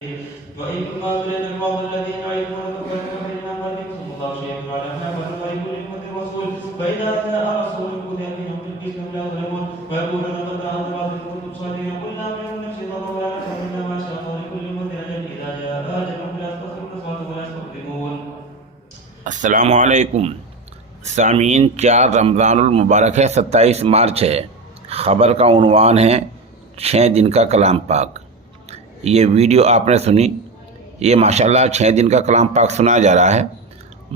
وإما بين البعض الذين يعرفون تكفر بما قدمتم الله شيء على ما ولكل أمة رسول فإذا جاء رسول كتب فيهم بالكتب لا يظلمون ويقولون قد أنزلت كنتم صادقين قل لا أملك نفسي ضرا ولا نفعا إلا ما شاء الله لكل أمة أجل إذا جاء أجلهم لا يستأخرون ساعة ولا يستقدمون. السلام علیکم سامعین، 4 رمضان المبارک ہے، 27 مارچ ہے۔ خبر کا عنوان ہے 6 دن کا کلام پاک۔ یہ ویڈیو آپ نے سنی، یہ ماشاءاللہ 6 دن کا کلام پاک سنا جا رہا ہے۔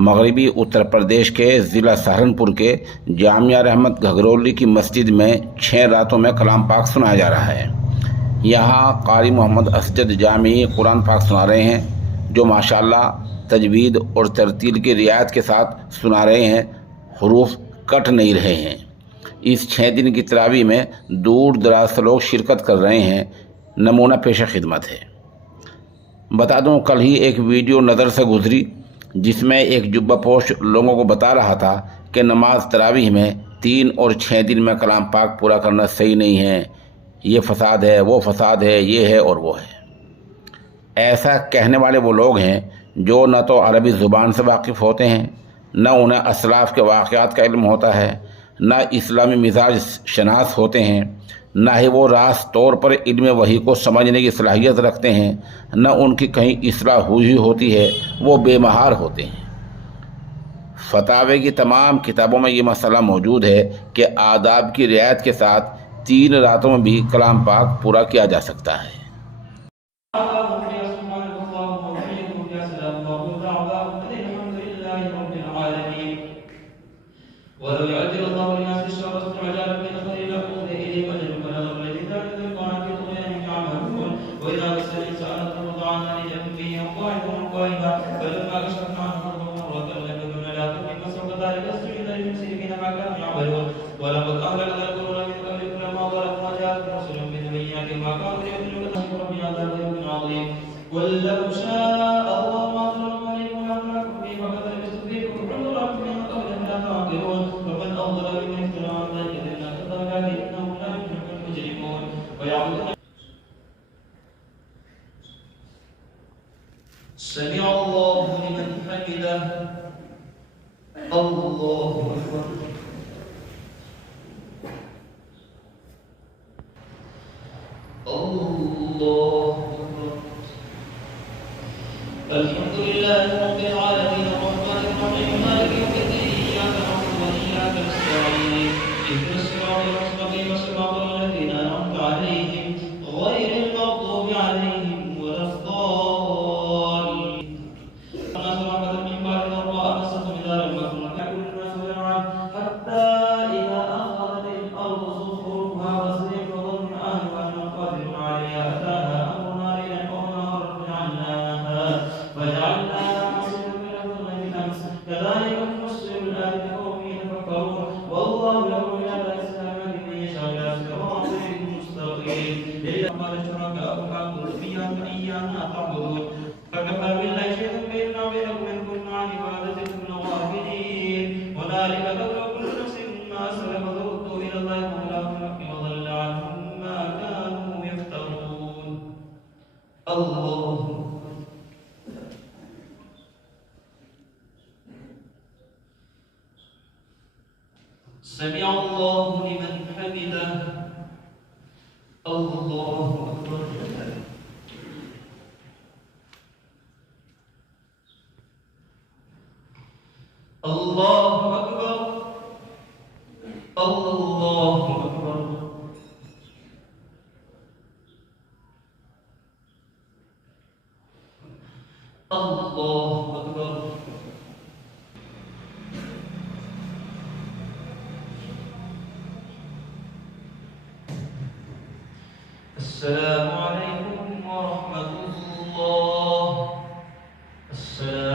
مغربی اتر پردیش کے ضلع سہارنپور کے جامعہ رحمت گھگرولی کی مسجد میں 6 راتوں میں کلام پاک سنا جا رہا ہے۔ یہاں قاری محمد اسجد جامعی قرآن پاک سنا رہے ہیں، جو ماشاءاللہ تجوید اور ترتیل کی رعایت کے ساتھ سنا رہے ہیں، حروف کٹ نہیں رہے ہیں۔ اس 6 دن کی تراویح میں دور دراز سے لوگ شرکت کر رہے ہیں، نمونہ پیش خدمت ہے۔ بتا دوں، کل ہی ایک ویڈیو نظر سے گزری جس میں ایک جبہ پوش لوگوں کو بتا رہا تھا کہ نماز تراویح میں 3 اور 6 دن میں کلام پاک پورا کرنا صحیح نہیں ہے، یہ فساد ہے، وہ فساد ہے، یہ ہے اور وہ ہے۔ ایسا کہنے والے وہ لوگ ہیں جو نہ تو عربی زبان سے واقف ہوتے ہیں، نہ انہیں اسلاف کے واقعات کا علم ہوتا ہے، نہ اسلامی مزاج شناس ہوتے ہیں، نہ ہی وہ راست طور پر علم وحی کو سمجھنے کی صلاحیت رکھتے ہیں، نہ ان کی کہیں اصلاح ہوئی ہوتی ہے، وہ بے مہار ہوتے ہیں۔ فتاوی کی تمام کتابوں میں یہ مسئلہ موجود ہے کہ آداب کی رعایت کے ساتھ 3 راتوں میں بھی کلام پاک پورا کیا جا سکتا ہے۔ ولو يعجل الله للناس الشر استعجال بالخير لقضي إليهم أجلهم فنظر الذين لا يدركون في طغيانهم يعمهون وإذا مس الإنسان ضر دعانا لجنبه وقاعدا قائما فلما كشفنا عنه ضره لم يكن لا تؤمن مسوء كذلك استعيذ للمسلمين ما كانوا يعملون ولقد أهلكنا القرون من قبلكم لما ظلموا وجاءتهم رسل بالبينات ما كانوا يؤمنون بهم ربنا عذاب يوم عظيم قل لو شاء الله ما ظلموا عليكم وأمركم به فقد لبثوا فيكم عمرا من قبلهم لا تعقلون ومن أظلم ممن افترى عن ذلك إلا كذلك إنهم لا يفلح المجرمون ويعبدون. سمع الله لمن حمده الله أكبر. الله أكبر. الحمد لله رب العالمين الرحمن الرحيم مالك يوم الدين إياك نعبد وإياك نستعين اهدنا الصراط المستقيم صراط الذين أنعمت عليهم غير المغضوب عليهم ولا الضالين. الناس رحمة من بعد ضراء مستهم إذا لم يكن يأكل الناس جميعا حتى إذا أخذت الأرض زخرفها وزينت وظن أهلها أنهم قادرون عليها أتاها أمرنا ليلا أو نهارا فجعلناها حصيدا كذلك نفصل الآيات لقوم يتفكرون والله يأمر بإحسان الإسلام من يشاء إلى صراط مستقيم. للرحمن شركاء فاعبدوا إياهم تعبدون فكفى بالله شهيدا بيننا وبينكم إن كنا عن عبادتكم لغافلين هنالك تبلو كل نفس ما أسلفت وردوا إلى الله مولاهم الحق وضل عنهم ما كانوا يفترون. الله سمع الله لمن حمده الله أكبر. الله أكبر. الله أكبر. الله أكبر. السلام عليكم ورحمة الله. السلام